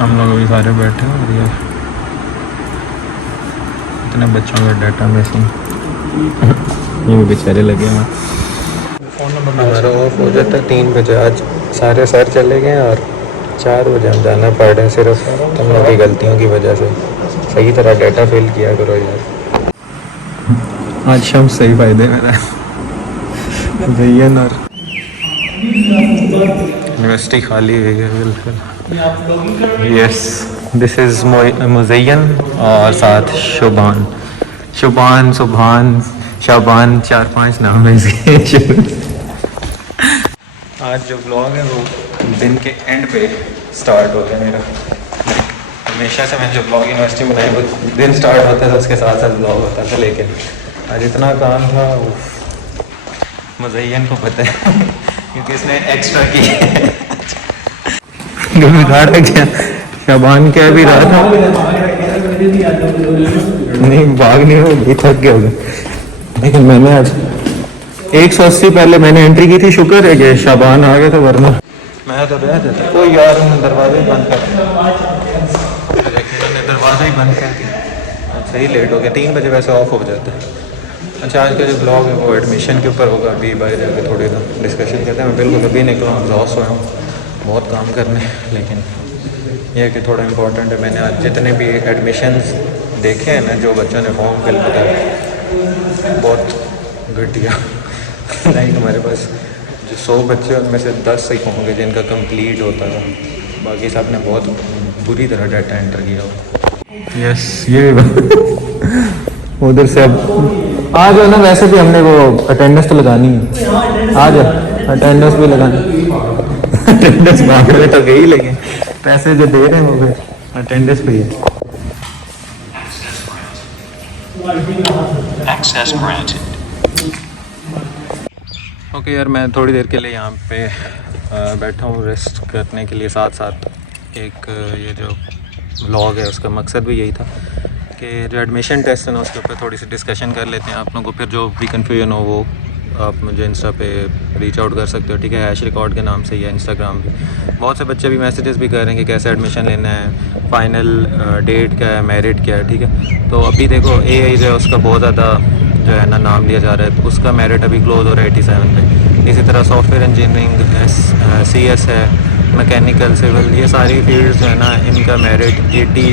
हम लोग अभी सारे बैठे हैं और ये इतने बच्चों का डाटा मिसिंग ये भी बेचारे लगे हैं। फ़ोन नंबर हमारा ऑफ हो जाता है 3 बजे। आज सारे सर चले गए और 4 बजे हम जाना पड़ रहे हैं सिर्फ तुम लोग की गलतियों की वजह से। सही तरह डाटा फिल किया करो यार। आज शाम सही फ़ायदे में रहा जयन और यूनिवर्सिटी खाली हुई है बिल्कुल। यस, दिस इज़ मुज़य्यन और साथ शुभान शुभान सुभान शाबान 4-5 नाम है इसके। आज जो ब्लॉग है वो दिन के एंड पे स्टार्ट होता है मेरा। हमेशा से मैं जो ब्लॉग यूनिवर्सिटी में बनाई वो दिन स्टार्ट होता था उसके साथ साथ ब्लॉग होता था, लेकिन आज इतना काम था मुज़य्यन को पता है क्योंकि इसने एक्स्ट्रा किया बिगाड़ क्या शाबान क्या भी रहा था। नहीं भाग नहीं होगी, थक गया होगा। लेकिन मैंने आज 180 पहले मैंने एंट्री की थी, शुक्र है कि शाबान आ गया था, वरना मैं तो रह जाता कोई यार। दरवाज़ा ही बंद कर दरवाज़ा ही बंद कर दिया। सही लेट हो गया, 3 बजे वैसे ऑफ हो जाता है। अच्छा, आज का जो ब्लॉग है वो एडमिशन के ऊपर होगा। अभी बाहर जाकर थोड़ी डिस्कशन करते हैं। मैं बिल्कुल अभी निकला हूँ, एग्जॉस्ट हुआ हूँ, बहुत काम करने, लेकिन यह है कि थोड़ा इम्पोर्टेंट है। मैंने आज जितने भी एडमिशन्स देखे हैं ना, जो बच्चों ने फॉर्म फिल किया बहुत घटिया लाइक हमारे पास जो 100 बच्चे उनमें से 10 सही होंगे जिनका कंप्लीट होता था, बाकी सब ने बहुत बुरी तरह डाटा एंटर किया हो। यस, ये उधर से अब आ जाओ ना। वैसे भी हमने वो अटेंडेंस तो लगानी है, आ जाओ अटेंडेंस भी लगानी अटेंडेंस मांगने तो गई, लेकिन पैसे जो दे रहे हैं वो फिर अटेंडेंस पे ही है। Access granted. ओके यार, मैं थोड़ी देर के लिए यहाँ पे बैठा हूँ रेस्ट करने के लिए। साथ साथ एक ये जो व्लॉग है उसका मकसद भी यही था कि जो एडमिशन टेस्ट है ना उसके ऊपर थोड़ी सी डिस्कशन कर लेते हैं आप लोगों को। फिर जो भी कन्फ्यूजन हो वो आप मुझे इंस्टा पे रीच आउट कर सकते हो, ठीक है, हैश रिकॉर्ड के नाम से, या इंस्टाग्राम पे। बहुत से बच्चे भी मैसेजेस भी कर रहे हैं कि कैसे एडमिशन लेना है, फाइनल डेट क्या है, मेरिट क्या है, ठीक है। तो अभी देखो ए जो है उसका बहुत ज़्यादा जो है ना नाम लिया जा रहा है, तो उसका मेरिट अभी क्लोज हो रहा है 87 पे। इसी तरह सॉफ्टवेयर इंजीनियरिंग, CS है, मैकेनिकल, सिविल, ये सारी फील्ड्स जो है ना इनका मेरिट 80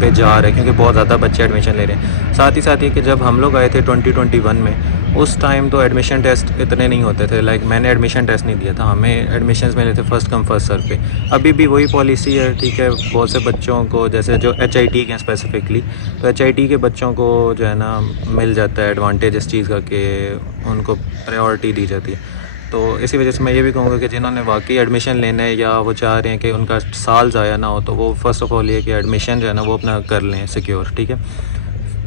पे जा रहा है, क्योंकि बहुत ज़्यादा बच्चे एडमिशन ले रहे हैं। साथ ही साथ ये कि जब हम लोग आए थे 2021 में, उस टाइम तो एडमिशन टेस्ट इतने नहीं होते थे। लाइक मैंने एडमिशन टेस्ट नहीं दिया था, हमें एडमिशन्स मिले थे फर्स्ट कम फर्स्ट सर्व पे। अभी भी वही पॉलिसी है, ठीक है। बहुत से बच्चों को, जैसे जो HIT के स्पेसिफिकली, तो HIT के बच्चों को जो है ना मिल जाता है एडवांटेज इस चीज़ का कि उनको प्रायोरिटी दी जाती है। तो इसी वजह से मैं ये भी कहूँगा कि जिन्होंने वाकई एडमिशन लेना है या वो चाह रहे हैं कि उनका साल ज़ाया ना हो, तो वो फ़र्स्ट ऑफ़ ऑल ये कि एडमिशन जो है ना वो अपना कर लें सिक्योर, ठीक है।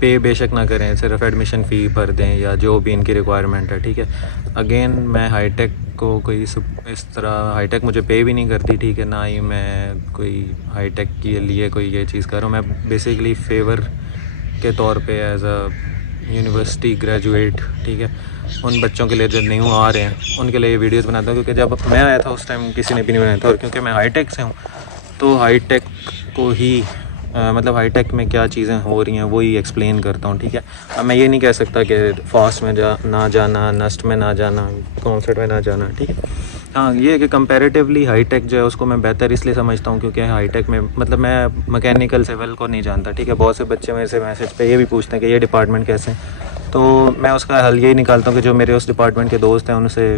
पे बेशक ना करें, सिर्फ एडमिशन फ़ी भर दें या जो भी इनकी रिक्वायरमेंट है, ठीक है। अगेन मैं हाईटेक को कोई इस तरह हाईटेक मुझे पे भी नहीं करती, ठीक है, ना ही मैं कोई हाईटेक के लिए कोई ये चीज़ कर रहा हूँ। मैं बेसिकली फेवर के तौर पे एज अ यूनिवर्सिटी ग्रेजुएट, ठीक है, उन बच्चों के लिए जो न्यू आ रहे हैं उनके लिए वीडियोस बनाता हूँ। क्योंकि जब मैं आया था उस टाइम किसी ने भी नहीं बनाया था, और क्योंकि मैं हाईटेक से हूँ तो हाईटेक को ही मतलब हाईटेक में क्या चीज़ें हो रही हैं वही एक्सप्लेन करता हूँ, ठीक है। अब मैं ये नहीं कह सकता कि फास्ट में ना जाना, नस्ट में ना जाना, कॉन्सर्ट में ना जाना, ठीक है। हाँ, ये है कि कंपैरेटिवली हाईटेक जो है उसको मैं बेहतर इसलिए समझता हूँ क्योंकि हाईटेक में मतलब मैं मैकेनिकल सिविल को नहीं जानता, ठीक है। बहुत से बच्चे मेरे से मैसेज पे ये भी पूछते हैं कि ये डिपार्टमेंट कैसे हैं, तो मैं उसका हल यही निकालता हूँ कि जो मेरे उस डिपार्टमेंट के दोस्त हैं उनसे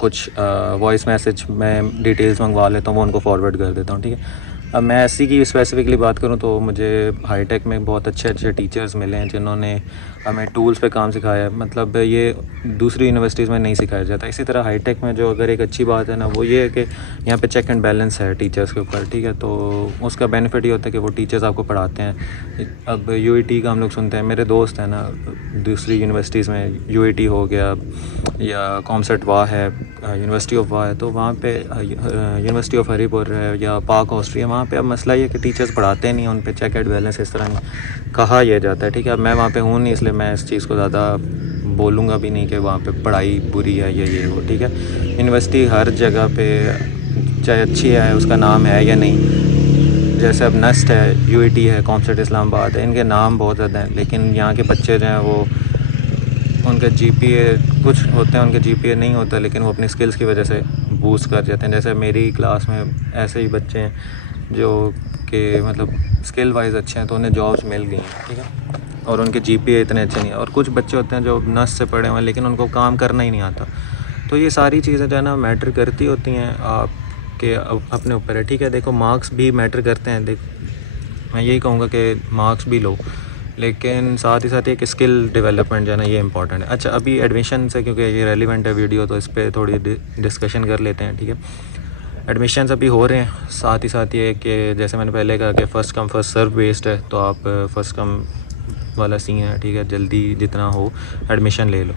कुछ वॉइस मैसेज मैं डिटेल्स मंगवा लेता हूँ, वो उनको फॉरवर्ड कर देता हूँ, ठीक है। अब मैं एससी की स्पेसिफिकली बात करूँ तो मुझे हाईटेक में बहुत अच्छे अच्छे टीचर्स मिले हैं जिन्होंने हमें टूल्स पे काम सिखाया है। मतलब ये दूसरी यूनिवर्सिटीज़ में नहीं सिखाया जाता। इसी तरह हाईटेक में जो अगर एक अच्छी बात है ना वो ये है कि यहाँ पे चेक एंड बैलेंस है टीचर्स के ऊपर, ठीक है। तो उसका बेनिफिट ये होता है कि वो टीचर्स आपको पढ़ाते हैं। अब UET का हम लोग सुनते हैं, मेरे दोस्त हैं ना दूसरी यूनिवर्सिटीज़ में, UET हो गया या कॉमसेट वाह है, यूनिवर्सिटी ऑफ वाह है, तो वहाँ पे यूनिवर्सिटी ऑफ हरीपुर है या पाक ऑस्ट्रिया, वहाँ पे अब मसला ये कि टीचर्स पढ़ाते नहीं, उन पे चेक एंड बैलेंस इस तरह नहीं कहा यह जाता है, ठीक है। अब मैं वहाँ पे हूँ नहीं, इसलिए मैं इस चीज़ को ज़्यादा बोलूँगा भी नहीं कि वहाँ पे पढ़ाई बुरी है ये वो, ठीक है। यूनिवर्सिटी हर जगह पे चाहे अच्छी है, उसका नाम है या नहीं, जैसे अब नस्ट है, यूईटी है, कॉमसेट इस्लामाबाद है, इनके नाम बहुत ज़्यादा हैं, लेकिन यहाँ के बच्चे जो हैं वो उनका जीपीए कुछ होते हैं, उनके जीपीए नहीं होता, लेकिन वो अपनी स्किल्स की वजह से बूस्ट कर जाते हैं। जैसे मेरी क्लास में ऐसे ही बच्चे हैं जो कि मतलब स्किल वाइज अच्छे हैं, तो उन्हें जॉब्स मिल गई हैं, ठीक है, और उनके जीपीए इतने अच्छे नहीं हैं। और कुछ बच्चे होते हैं जो नस से पढ़े हुए हैं लेकिन उनको काम करना ही नहीं आता। तो ये सारी चीज़ें जो है ना मैटर करती होती हैं, आपके अपने ऊपर है, ठीक है। देखो मार्क्स भी मैटर करते हैं, मैं यही कहूँगा कि मार्क्स भी लो, लेकिन साथ ही साथ एक स्किल डेवलपमेंट जो है ना ये इंपॉर्टेंट है। अच्छा, अभी एडमिशन से, क्योंकि ये रेलिवेंट है वीडियो, तो इस पर थोड़ी डिस्कशन कर लेते हैं, ठीक है। एडमिशन्स अभी हो रहे हैं, साथ ही साथ ये कि जैसे मैंने पहले कहा कि first come first serve based है, तो आप फ़र्स्ट कम वाला सीन है, ठीक है, जल्दी जितना हो एडमिशन ले लो।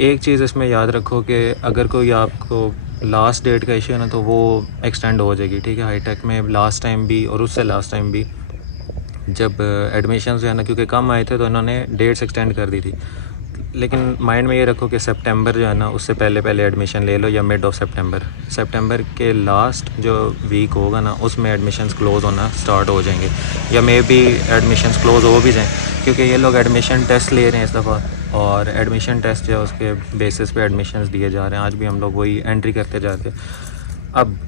एक चीज़ इसमें याद रखो कि अगर कोई आपको लास्ट डेट का इशू है ना, तो वो एक्सटेंड हो जाएगी, ठीक है। हाईटेक में लास्ट टाइम भी और उससे लास्ट टाइम भी जब एडमिशन जो है ना, क्योंकि कम आए थे तो इन्होंने डेट्स एक्सटेंड कर दी थी, लेकिन माइंड में ये रखो कि सितंबर जो है ना उससे पहले एडमिशन ले लो, या मिड ऑफ सितंबर के लास्ट जो वीक होगा ना उसमें एडमिशन्स क्लोज़ होना स्टार्ट हो जाएंगे, या मे बी एडमिशन्स क्लोज़ हो भी जाएँ, क्योंकि ये लोग एडमिशन टेस्ट ले रहे हैं इस दफ़ा, और एडमिशन टेस्ट जो है उसके बेसिस पे एडमिशन्स दिए जा रहे हैं। आज भी हम लोग वही एंट्री करते जाते हैं। अब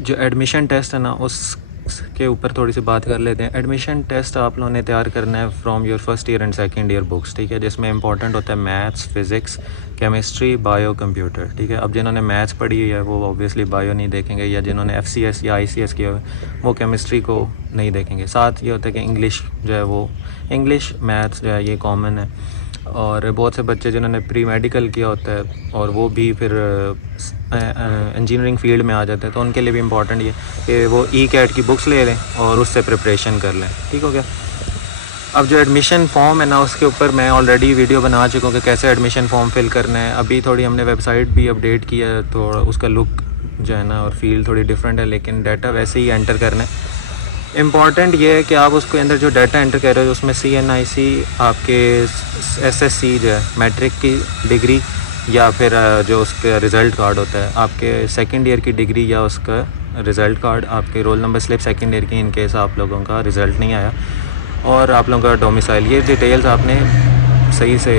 जो एडमिशन टेस्ट है ना उसके ऊपर थोड़ी सी बात कर लेते हैं। एडमिशन टेस्ट आप लोगों ने तैयार करना है from your first year and second year books, ठीक है, जिसमें इंपॉर्टेंट होता है maths, physics, chemistry, bio, computer, ठीक है। अब जिन्होंने मैथ्स पढ़ी है वो ऑब्वियसली बायो नहीं देखेंगे, या जिन्होंने एफसीएस या आईसीएस किया है वो केमिस्ट्री को नहीं देखेंगे। साथ ये होता है कि इंग्लिश जो है वो इंग्लिश मैथ्स जो है ये कॉमन है, और बहुत से बच्चे जिन्होंने प्री मेडिकल किया होता है और वो भी फिर इंजीनियरिंग फील्ड में आ जाते हैं, तो उनके लिए भी इम्पॉर्टेंट ये कि वो ई कैट की बुक्स ले लें और उससे प्रिपरेशन कर लें, ठीक हो गया। अब जो एडमिशन फॉर्म है ना उसके ऊपर मैं ऑलरेडी वीडियो बना चुका हूँ कि कैसे एडमिशन फॉर्म फिल करना है। अभी थोड़ी हमने वेबसाइट भी अपडेट किया है, तो उसका लुक जो है ना और फील थोड़ी डिफरेंट है, लेकिन डाटा वैसे ही एंटर करना है। इम्पॉर्टेंट ये है कि आप उसके अंदर जो डाटा एंटर कर रहे हो उसमें CNIC, आपके SSC जो है मैट्रिक की डिग्री, या फिर जो उसका रिज़ल्ट कार्ड होता है, आपके सेकंड ईयर की डिग्री या उसका रिज़ल्ट कार्ड, आपके roll number slip second year की इन केस आप लोगों का रिज़ल्ट नहीं आया, और आप लोगों का डोमिसाइल, ये डिटेल्स आपने सही से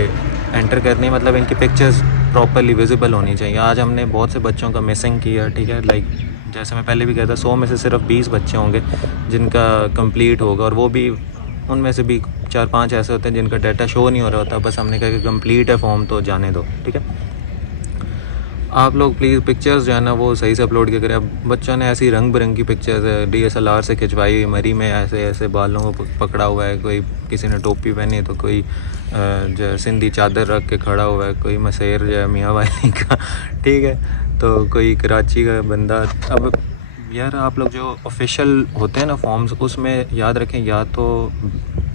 एंटर करनी है, मतलब इनकी पिक्चर्स प्रॉपरली विजिबल होनी चाहिए। आज हमने बहुत से बच्चों का मिसिंग किया, ठीक है, लाइक जैसे मैं पहले भी कहता 100 में से सिर्फ 20 बच्चे होंगे जिनका कंप्लीट होगा, और वो भी उनमें से भी 4-5 ऐसे होते हैं जिनका डाटा शो नहीं हो रहा होता, बस हमने कहा कि कंप्लीट है फॉर्म तो जाने दो, ठीक है। आप लोग प्लीज़ पिक्चर्स जो है ना वो सही से अपलोड किया करें। अब बच्चों ने ऐसी रंग बिरंगी पिक्चर्स DSLR से खिंचवाई हुई, मरी में ऐसे ऐसे बालों को पकड़ा हुआ है, कोई किसी ने टोपी पहनी है, तो कोई जो सिंधी चादर रख के खड़ा हुआ है, कोई मसेर जो है मियाँ वाली का, ठीक है, तो कोई कराची का बंदा। अब यार आप लोग जो ऑफिशियल होते हैं ना फॉर्म्स, उसमें याद रखें या तो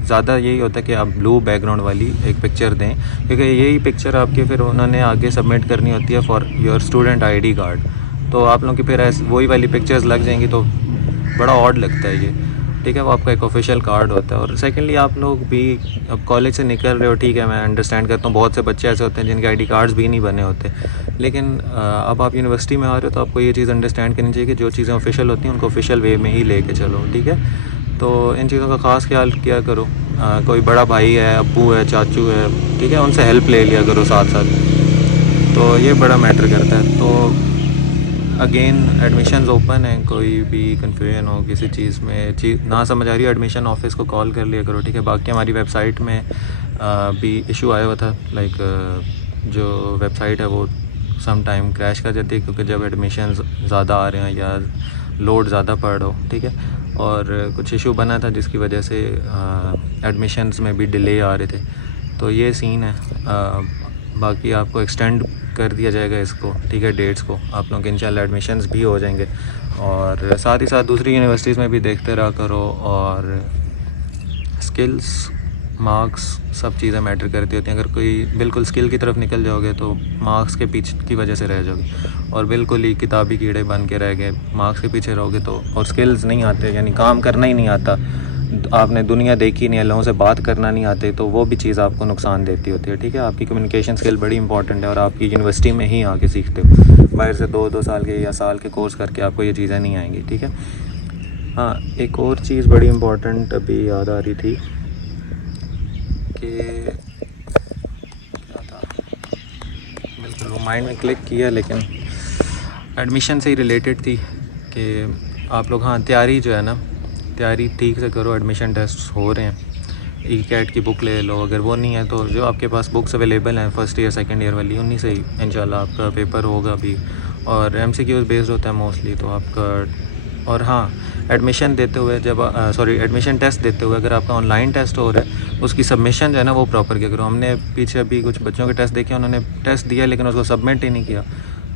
ज़्यादा यही होता है कि आप ब्लू बैकग्राउंड वाली एक पिक्चर दें, क्योंकि यही पिक्चर आपके फिर उन्होंने आगे सबमिट करनी होती है for your student ID card, तो आप लोगों की फिर ऐसे वही वाली पिक्चर्स लग जाएंगी, तो बड़ा ऑड लगता है ये, ठीक है। वो आपका एक ऑफिशियल कार्ड होता है। और सेकेंडली आप लोग भी अब कॉलेज से निकल रहे हो, ठीक है, मैं अंडरस्टैंड करता हूँ, बहुत से बच्चे ऐसे होते हैं जिनके ID कार्ड्स भी नहीं बने होते, लेकिन अब आप यूनिवर्सिटी में आ रहे हो तो आपको ये चीज़ अंडरस्टैंड करनी चाहिए कि जो चीज़ें ऑफिशियल होती हैं उनको ऑफिशियल वे में ही लेके चलो, ठीक है। तो इन चीज़ों का ख़ास ख्याल किया करो। कोई बड़ा भाई है, अब्बू है, चाचू है, ठीक है, उनसे हेल्प ले लिया करो साथ साथ, तो ये बड़ा मैटर करता है। तो अगेन एडमिशन्स ओपन है, कोई भी कन्फ्यूजन हो किसी चीज़ में, ना समझ आ रही है, एडमिशन ऑफिस को कॉल कर लिया करो, ठीक है। बाकी हमारी वेबसाइट में भी इशू आया हुआ था, लाइक जो वेबसाइट है वो सम टाइम क्रैश कर जाती है, क्योंकि जब एडमिशन ज़्यादा आ रहे हैं या लोड ज़्यादा पड़ रहा हो, ठीक है, और कुछ इशू बना था जिसकी वजह से एडमिशन्स में भी डिले आ रहे थे, तो ये सीन है। बाकी आपको एक्सटेंड कर दिया जाएगा इसको, ठीक है, डेट्स को, आप लोग इंशाल्लाह एडमिशन्स भी हो जाएंगे। और साथ ही साथ दूसरी यूनिवर्सिटीज़ में भी देखते रहा करो, और स्किल्स, मार्क्स, सब चीज़ें मैटर करती होती हैं। अगर कोई बिल्कुल स्किल की तरफ निकल जाओगे तो मार्क्स के पीछे की वजह से रह जाओगे, और बिल्कुल ही किताबी कीड़े बन के रह गए मार्क्स के पीछे रहोगे तो, और स्किल्स नहीं आते, यानी काम करना ही नहीं आता, आपने दुनिया देखी नहीं है, लोगों से बात करना नहीं आते, तो वो भी चीज़ आपको नुकसान देती होती है, ठीक है। आपकी कम्युनिकेशन स्किल बड़ी इंपॉर्टेंट है, और आपकी यूनिवर्सिटी में ही आके सीखते हो, बाहर से 2-2 साल के या साल के कोर्स करके आपको ये चीज़ें नहीं आएंगी, ठीक है। हाँ, एक और चीज़ बड़ी इम्पोर्टेंट अभी याद आ रही थी कि क्या था, बिल्कुल वो माइंड में क्लिक किया, लेकिन एडमिशन से ही रिलेटेड थी कि आप लोग, हाँ, तैयारी जो है ना, तैयारी ठीक से करो। एडमिशन टेस्ट हो रहे हैं, ई कैट की बुक ले लो, अगर वो नहीं है तो जो आपके पास बुक्स अवेलेबल हैं फर्स्ट ईयर सेकंड ईयर वाली, उन्हीं से ही इंशाल्लाह आपका पेपर होगा भी। और MCQs बेस्ड होता है मोस्टली तो आपका। और हाँ, एडमिशन देते हुए जब एडमिशन टेस्ट देते हुए अगर आपका ऑनलाइन टेस्ट हो रहा है, उसकी सबमिशन जो है ना वो प्रॉपर किया करो। हमने पीछे अभी कुछ बच्चों के टेस्ट देखे, उन्होंने टेस्ट दिया लेकिन उसको सबमिट ही नहीं किया,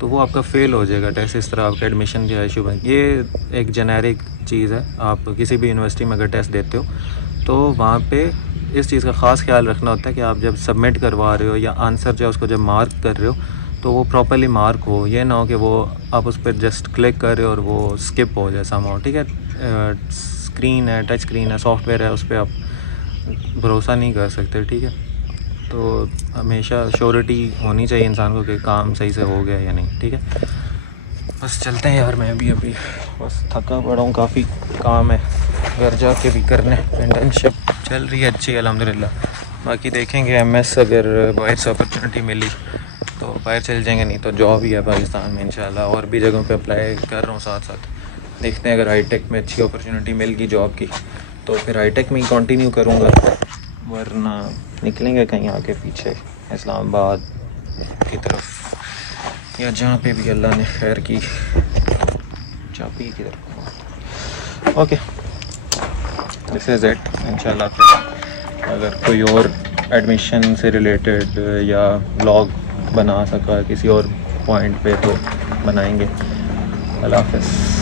तो वो आपका फ़ेल हो जाएगा टेस्ट। इस तरह आपका एडमिशन जो है इशू बन, ये एक जेनेरिक चीज़ है। आप किसी भी यूनिवर्सिटी में अगर टेस्ट देते हो तो वहाँ पे इस चीज़ का ख़ास ख्याल रखना होता है कि आप जब सबमिट करवा रहे हो या आंसर जो है उसको जब मार्क कर रहे हो तो वो प्रॉपर्ली मार्क हो। ये ना हो कि वो आप उस पर जस्ट क्लिक कर रहे हो और वो स्किप हो जाए समहाउ, ठीक है। स्क्रीन है, टच स्क्रीन है, सॉफ्टवेयर है, उस पर आप भरोसा नहीं कर सकते, ठीक है। तो हमेशा श्योरिटी होनी चाहिए इंसान को कि काम सही से हो गया या नहीं, ठीक है। बस चलते हैं यार, मैं भी अभी बस थका पड़ा हूँ, काफ़ी काम है घर जाके भी करने। इंटर्नशिप चल रही है अच्छी अल्हम्दुलिल्लाह। बाकी देखेंगे MS अगर बाहर से अपॉर्चुनिटी मिली तो बाहर चल जाएंगे, नहीं तो जॉब ही है पाकिस्तान में इंशाल्लाह। और भी जगहों पे अप्लाई कर रहा हूँ साथ साथ, देखते हैं अगर हाईटेक में अच्छी अपॉर्चुनिटी मिल गई जॉब की तो फिर हाईटेक में ही कंटिन्यू करूँगा, वरना निकलेंगे कहीं आगे पीछे इस्लामाबाद की तरफ या जहाँ पे भी अल्लाह ने खैर की चाबी की तरफ। Okay, this is it. इंशाल्लाह फिर अगर कोई और एडमिशन से रिलेटेड या व्लॉग बना सका किसी और पॉइंट पे तो बनाएंगे। अल्लाह हाफ़िज़।